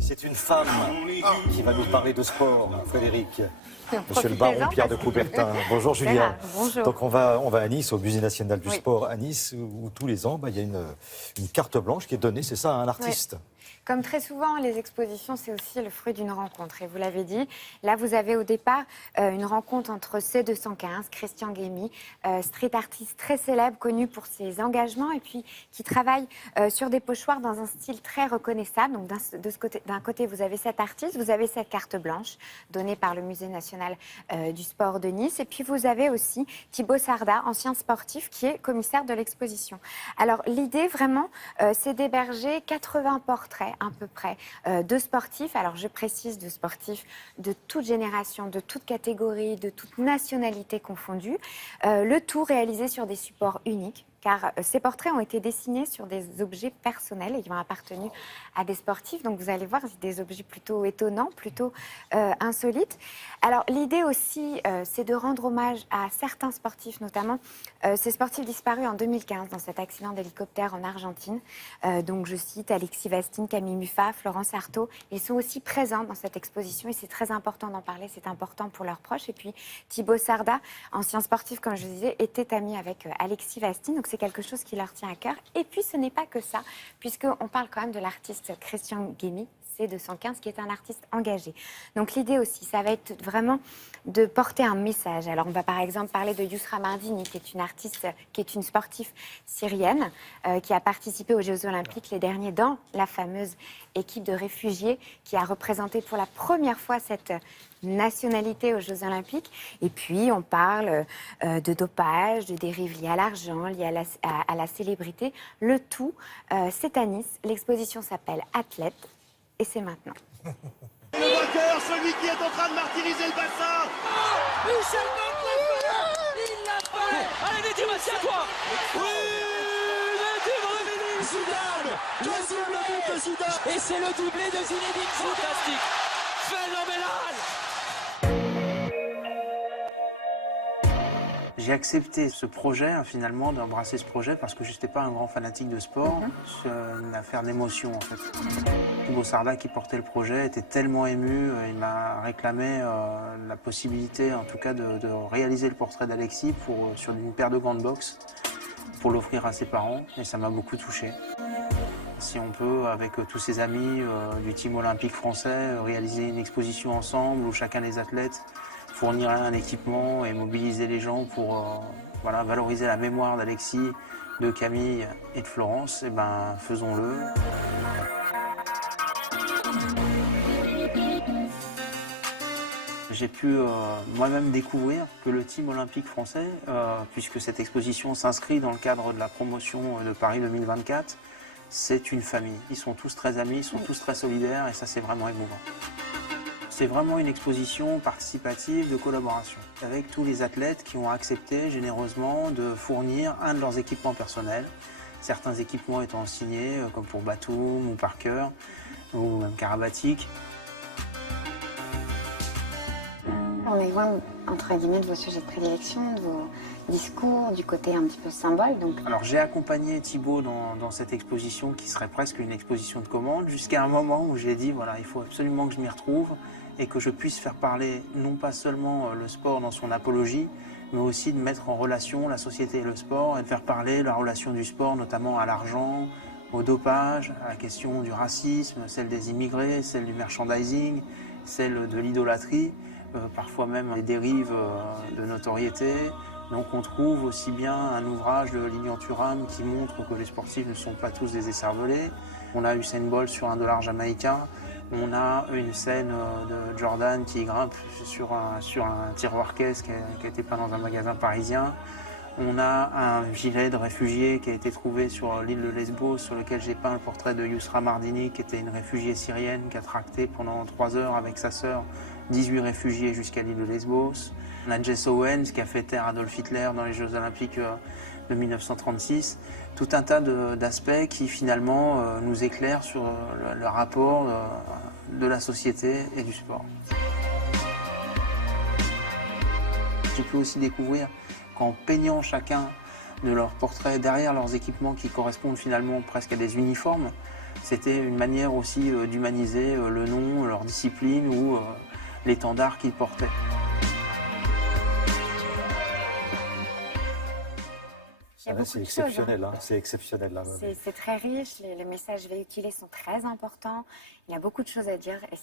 C'est une femme qui va nous parler de sport, Frédéric. Monsieur le baron Pierre de Coubertin. Bonjour Julien. Bonjour. Donc on va à Nice, au Musée national du sport à Nice, où tous les ans, il y a une carte blanche qui est donnée, c'est ça, à un artiste. Oui. Comme très souvent, les expositions, c'est aussi le fruit d'une rencontre. Et vous l'avez dit, là, vous avez au départ une rencontre entre C215, Christian Guémy, street artiste très célèbre, connu pour ses engagements et puis qui travaille sur des pochoirs dans un style très reconnaissable. Donc d'un côté, vous avez cet artiste, vous avez cette carte blanche donnée par le Musée national du sport de Nice. Et puis vous avez aussi Thibaut Sarda, ancien sportif, qui est commissaire de l'exposition. Alors l'idée, vraiment, c'est d'héberger 80 portraits à peu près de sportifs, alors je précise de sportifs de toute génération, de toute catégorie, de toute nationalité confondue, le tout réalisé sur des supports uniques. Car ces portraits ont été dessinés sur des objets personnels et qui ont appartenu à des sportifs. Donc vous allez voir, c'est des objets plutôt étonnants, plutôt insolites. Alors l'idée aussi, c'est de rendre hommage à certains sportifs, notamment ces sportifs disparus en 2015 dans cet accident d'hélicoptère en Argentine. Donc je cite Alexis Vastine, Camille Muffat, Florence Artaud. Ils sont aussi présents dans cette exposition et c'est très important d'en parler, c'est important pour leurs proches. Et puis Thibaut Sarda, ancien sportif, comme je le disais, était ami avec Alexis Vastine. Donc c'est quelque chose qui leur tient à cœur. Et puis, ce n'est pas que ça, puisqu'on parle quand même de l'artiste Christian Guémy, C215, qui est un artiste engagé. Donc, l'idée aussi, ça va être vraiment de porter un message. Alors, on va par exemple parler de Yousra Mardini, qui est une artiste, qui est une sportive syrienne, qui a participé aux Jeux Olympiques les derniers dans la fameuse équipe de réfugiés, qui a représenté pour la première fois cette nationalité aux Jeux Olympiques. Et puis, on parle de dopage, de dérives liées à l'argent, liées à la célébrité. Le tout, c'est à Nice. L'exposition s'appelle Athlète et c'est maintenant. Le vainqueur, celui qui est en train de martyriser le bassin. Oh, Michel Bouffet, il l'a fait. Allez, Mehdi, merci à toi. Oui, Mehdi, revenu. Zidane, deuxième but de Zidane. Et c'est le doublé de Zinedine. Fantastique, phénoménal. J'ai accepté ce projet, finalement, d'embrasser ce projet parce que je n'étais pas un grand fanatique de sport. C'est une affaire d'émotion, en fait. Thibaut Sarda, qui portait le projet, était tellement ému. Il m'a réclamé la possibilité, en tout cas, de réaliser le portrait d'Alexis sur une paire de gants de boxe pour l'offrir à ses parents. Et ça m'a beaucoup touché. Si on peut, avec tous ses amis du team olympique français, réaliser une exposition ensemble où chacun des athlètes fournir un équipement et mobiliser les gens pour valoriser la mémoire d'Alexis, de Camille et de Florence, eh ben, faisons-le. J'ai pu moi-même découvrir que le team olympique français, puisque cette exposition s'inscrit dans le cadre de la promotion de Paris 2024, c'est une famille. Ils sont tous très amis, ils sont tous très solidaires et ça c'est vraiment émouvant. C'est vraiment une exposition participative de collaboration avec tous les athlètes qui ont accepté généreusement de fournir un de leurs équipements personnels. Certains équipements étant signés, comme pour Batum ou Parker, ou même Karabatic. On est loin, entre guillemets, de vos sujets de prédilection, de vos discours, du côté un petit peu symbole. Donc... Alors j'ai accompagné Thibaut dans cette exposition qui serait presque une exposition de commande, jusqu'à un moment où j'ai dit, voilà, il faut absolument que je m'y retrouve et que je puisse faire parler non pas seulement le sport dans son apologie, mais aussi de mettre en relation la société et le sport et de faire parler la relation du sport notamment à l'argent, au dopage, à la question du racisme, celle des immigrés, celle du merchandising, celle de l'idolâtrie, parfois même des dérives de notoriété. Donc on trouve aussi bien un ouvrage de Lilian Thuram qui montre que les sportifs ne sont pas tous des écervelés. On a Usain Bolt sur $1 jamaïcain. On a une scène de Jordan qui grimpe sur un tiroir-caisse qui a été peint dans un magasin parisien. On a un gilet de réfugié qui a été trouvé sur l'île de Lesbos, sur lequel j'ai peint le portrait de Yousra Mardini, qui était une réfugiée syrienne qui a tracté pendant 3 heures avec sa sœur 18 réfugiés jusqu'à l'île de Lesbos. On a Jess Owens qui a fait taire Adolf Hitler dans les Jeux Olympiques de 1936. Tout un tas d'aspects qui finalement nous éclairent sur le rapport de la société et du sport. J'ai pu aussi découvrir qu'en peignant chacun de leurs portraits derrière leurs équipements qui correspondent finalement presque à des uniformes. C'était une manière aussi d'humaniser le nom, leur discipline ou l'étendard qu'ils portaient. Il y a beaucoup C'est de choses, hein. exceptionnel, hein. C'est exceptionnel. Là. C'est très riche, les messages véhiculés sont très importants. Il y a beaucoup de choses à dire et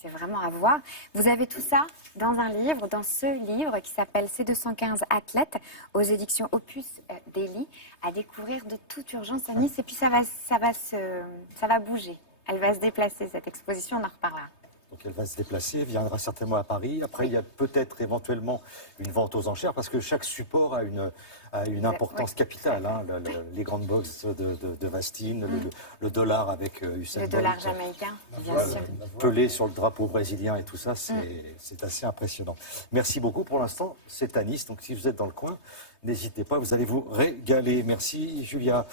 c'est vraiment à voir. Vous avez tout ça dans un livre, dans ce livre qui s'appelle C215 Athlètes aux éditions Opus Daily, à découvrir de toute urgence à Nice. Et puis ça va bouger. Elle va se déplacer, cette exposition, on en reparlera. Donc elle va se déplacer, viendra certainement à Paris. Après, il y a peut-être éventuellement une vente aux enchères parce que chaque support a une importance capitale. Hein. Les grandes boxes de Vastine, le dollar avec Usain Le Bolt, dollar jamaïcain, bien sûr. Pelé sur le drapeau brésilien et tout ça, c'est assez impressionnant. Merci beaucoup. Pour l'instant, c'est à Nice. Donc si vous êtes dans le coin, n'hésitez pas, vous allez vous régaler. Merci Julia.